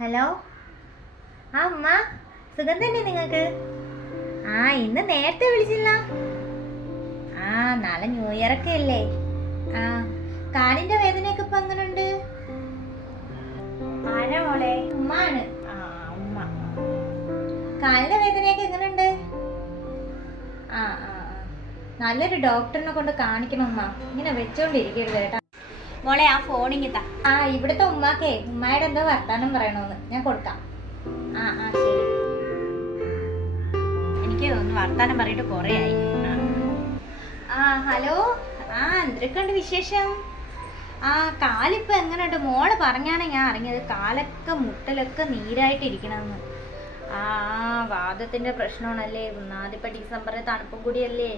Hello. ആ അമ്മ, സുഖം തന്നെ നിങ്ങൾക്ക്? ആ ഇന്ന് നേരത്തെ വിളിച്ചില്ല. ആ നാളെ ന്യൂ ഇയർ ഒക്കെ അല്ലേ. ആ കാലിന്റെ വേദനയൊക്കെ ഇപ്പൊ എങ്ങനെയുണ്ട്? ആരാ മോളെ? ഉമ്മാണ്. ആ ഉമ്മ. കാലിന്റെ വേദനയൊക്കെ എങ്ങനെയുണ്ട്? ആ ആ ആ. നല്ലൊരു ഡോക്ടറിനെ കൊണ്ട് കാണിക്കണം ഉമ്മ. ഇങ്ങനെ വെച്ചോണ്ടിരിക്കരുത് കേട്ടാ മോളെ. ആ ഫോണിങ്ങിത്താ. ആ ഇവിടുത്തെ ഉമ്മാക്കേ ഉമ്മായുടെ എന്തോ വർത്താനം പറയണോന്ന്, ഞാൻ കൊടുക്കാം. ആ ആ ശരി. എനിക്ക് ഒന്ന് വർത്താനം പറഞ്ഞിട്ട് കുറേ ആയി. ആ ഹലോ. ആ എന്തൊക്കെയുണ്ട് വിശേഷം? ആ കാലിപ്പോൾ എങ്ങനെയുണ്ട്? മോള് പറഞ്ഞാണ് ഞാൻ അറിഞ്ഞത്, കാലൊക്കെ മുട്ടലൊക്കെ നീരായിട്ടിരിക്കണമെന്ന്. ആ വാദത്തിൻ്റെ പ്രശ്നമാണല്ലേ. ഒന്നാമതിപ്പോൾ ഡിസംബറിൽ തണുപ്പും കൂടിയല്ലേ.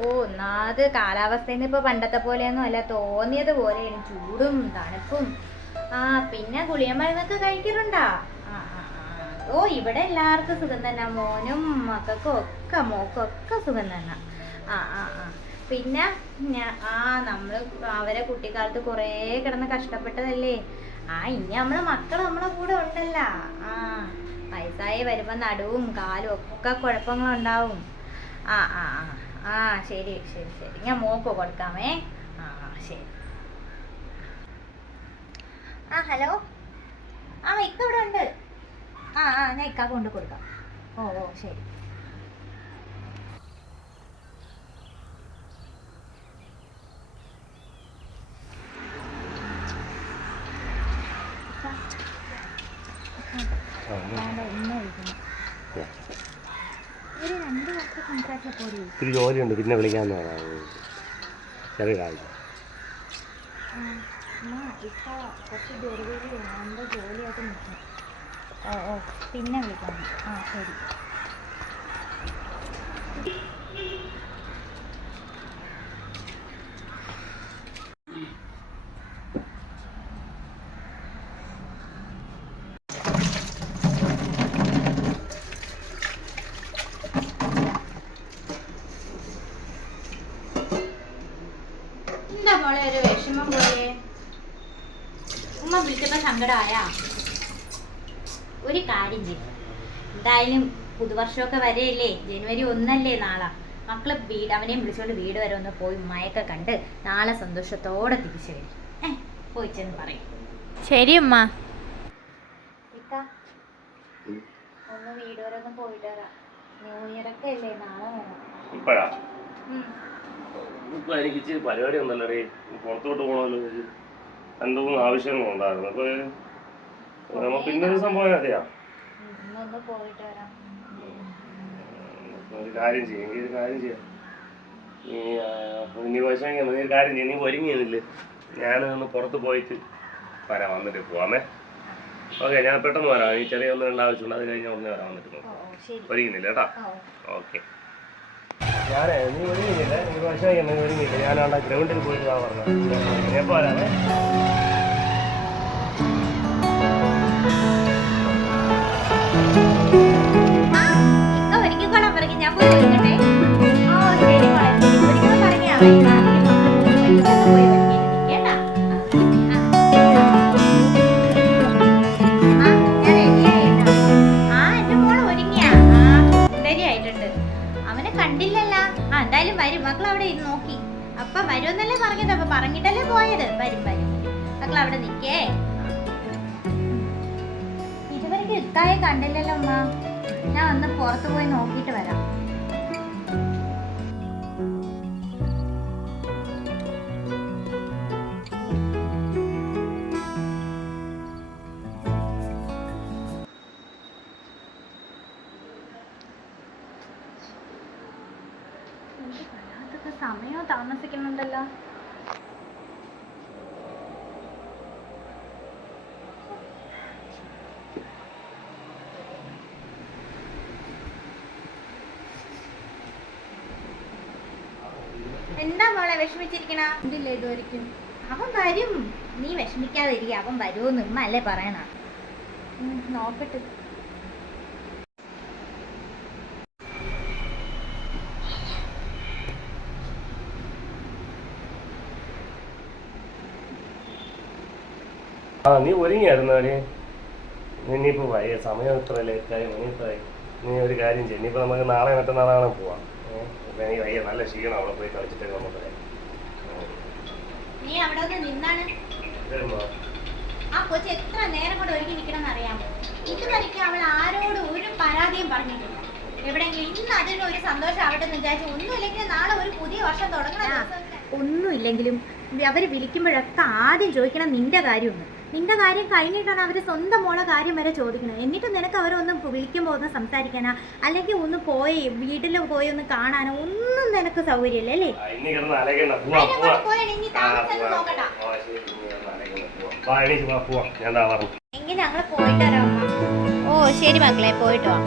ഓ ഒന്നാമത് കാലാവസ്ഥയിൽ ഇപ്പോൾ പണ്ടത്തെ പോലെയൊന്നും അല്ല, തോന്നിയത് പോലെയാണ് ചൂടും തണുപ്പും. ആ പിന്നെ ഗുളിക മരുന്നൊക്കെ കഴിക്കാറുണ്ടാ? ആ ആ ആ. ഓ ഇവിടെ എല്ലാവർക്കും സുഖം തന്നെ, മോനും മക്കൾക്കും ഒക്കെ മോക്കും ഒക്കെ സുഖം തന്നെ. ആ ആ ആ. പിന്നെ ആ നമ്മൾ അവരെ കുട്ടിക്കാലത്ത് കുറേ കിടന്ന് കഷ്ടപ്പെട്ടതല്ലേ. ആ ഇനി നമ്മളെ മക്കൾ നമ്മളെ കൂടെ ഉണ്ടല്ലോ. ആ വയസ്സായി വരുമ്പോൾ നടുവും കാലും ഒക്കെ കുഴപ്പങ്ങളുണ്ടാവും. ആ ആ ആ ആ ശരി ശരി ശരി, ഞാൻ മോക്ക് കൊടുക്കാമേ. ആ ശരി. ആ ഹലോ. ആ ഇക്ക ഇവിടെ ഉണ്ട്. ആ ആ ഞാൻ ഇക്കാക്ക് കൊണ്ട് കൊടുക്കാം. ഓ ഓ ശരി. ഇത്തിരി ജോലിയുണ്ട്, പിന്നെ വിളിക്കാമെന്ന് പറയാം. ചെറിയ കാര്യം. ജോലിയായിട്ട് നിൽക്കും. ഓ ഓ പിന്നെ വിളിക്കാം. ആ ശരി. എന്താ മോളെ ഒരു വിഷമം പോലെ? ഉമ്മ വിളിച്ചപ്പോൾ സങ്കടമായാ? ഒരു കാര്യം ചെയ്യും, എന്തായാലും പുതുവർഷമൊക്കെ വരെയല്ലേ, ജനുവരി 1 നാളെ. മക്കള് അവനെയും വിളിച്ചുകൊണ്ട് വീട് വരെ ഒന്ന് പോയി ഉമ്മയൊക്കെ കണ്ട് നാളെ സന്തോഷത്തോടെ തിരിച്ചു വരും. പോയിച്ചെന്ന് പറയും. ശരി ഉമ്മ. ഒന്ന് വീട് വരെ ഒന്ന് പോയിട്ട് വരാം. ന്യൂ ഇയർ ഒക്കെ അല്ലേ, നാളെ വേണം. ഇപ്പോഴാ? ഇപ്പൊ എനിക്ക് ഇച്ചിരി പരിപാടി ഒന്നല്ലേ, പുറത്തോട്ട് പോകണമെന്ന് രണ്ടു മൂന്ന് ആവശ്യങ്ങളുണ്ടായിരുന്നു. അപ്പൊ നമുക്ക് ഇന്നൊരു സംഭവം അതെയാ. ഒരു കാര്യം ചെയ്യാം, നീ വശം നീ കാര്യം ചെയ്യും, നീ ഒരുങ്ങിയതില്ലേ, ഞാനൊന്ന് പുറത്ത് പോയിട്ട് വരാം, വന്നിട്ട് പോവാമേ. ഓക്കെ, ഞാൻ പെട്ടെന്ന് വരാം. ഈ ചെറിയ ഒന്ന് രണ്ട് ആവശ്യമുണ്ട്, അത് കഴിഞ്ഞാൽ ഉടനെ വരാൻ വന്നിട്ട് ഒരുങ്ങുന്നില്ല കേട്ടാ. ഓക്കെ. ഞാനേ നീ ഒരുങ്ങിയില്ല, നീ വശമായി നീ ഒരുങ്ങിയില്ല, ഞാനാണ്ട് ഗ്രൗണ്ടിൽ പോയിട്ട് വാ പറഞ്ഞത്. എപ്പോൾ വരാമേ? ഞാൻ പോയി വിളിക്കട്ടെ. ഓ ശരി പറഞ്ഞാ അവനെ കണ്ടില്ലല്ലോ. ആ എന്തായാലും വരും. മക്കൾ അവിടെ നോക്കി അപ്പൊ വരുമെന്നല്ലേ പറഞ്ഞത്, അപ്പൊ പറഞ്ഞിട്ടല്ലേ പോയത്. വരും വരും, മക്കൾ അവിടെ നിക്കേ. ഇതുവരെയ്ക്ക് ഇത്തായെ കണ്ടില്ലല്ലോ അമ്മ. ഞാൻ ഒന്ന് പുറത്തു പോയി നോക്കിയിട്ട് വരാം. സമയം താമസിക്കുന്നുണ്ടല്ലോ. എന്താ മോളെ വിഷമിച്ചിരിക്കണ? എന്തില്ല ഇതുവരെയ്ക്കും. അവൻ വരും, നീ വിഷമിക്കാതിരിക്കുക. അവൻ വരുമോന്ന് ഉമ്മ അല്ലേ പറയണ. നോക്കട്ടെ. നീ ഒരുങ്ങിയായിരുന്നു അവര്? ഇനിയിപ്പോ വയ്യ, സമയം ഇത്ര ലേറ്റായി, മണിയത്തായി. നീ ഒരു കാര്യം ചെയ്യും, ഇനിയിപ്പോ നമുക്ക് നാളെ മറ്റന്നാളാണ് പോവാം. എനിക്ക് വയ്യ, നല്ല ക്ഷീണം, അവിടെ പോയി കളിച്ചിട്ടൊക്കെ നമുക്ക്. നീ അവിടെ ഒന്ന് നിന്നാണ്. ആ കൊച്ചു എത്ര നേരം കൊണ്ട് ഒരുങ്ങി നിൽക്കണം അറിയാമോ? ഇതുവരെയ്ക്ക് അവൾ ആരോടും ഒരു പരാതിയും പറഞ്ഞിട്ടില്ല. എവിടെയെങ്കിലും ഇന്ന് അതിന് ഒരു സന്തോഷം ആവട്ടെ എന്ന് വിചാരിച്ചു. ഒന്നുമില്ലെങ്കിൽ നാളെ ഒരു പുതിയ വർഷം തുടങ്ങണം. ഒന്നുമില്ലെങ്കിലും അവർ വിളിക്കുമ്പോഴൊക്കെ ആദ്യം ചോദിക്കണം നിന്റെ കാര്യമൊന്നും. നിന്റെ കാര്യം കഴിഞ്ഞിട്ടാണ് അവർ സ്വന്തം മോളെ കാര്യം വരെ ചോദിക്കുന്നത്. എന്നിട്ട് നിനക്ക് അവരൊന്ന് വിളിക്കുമ്പോൾ ഒന്ന് സംസാരിക്കാനോ അല്ലെങ്കിൽ ഒന്ന് പോയി വീട്ടിൽ പോയി ഒന്ന് കാണാനോ ഒന്നും നിനക്ക് സൗകര്യമില്ല അല്ലേ? എങ്കിൽ ഞങ്ങൾ പോയിട്ട് വരാം. ഓ ശരി മക്കളെ, പോയിട്ട് വാ.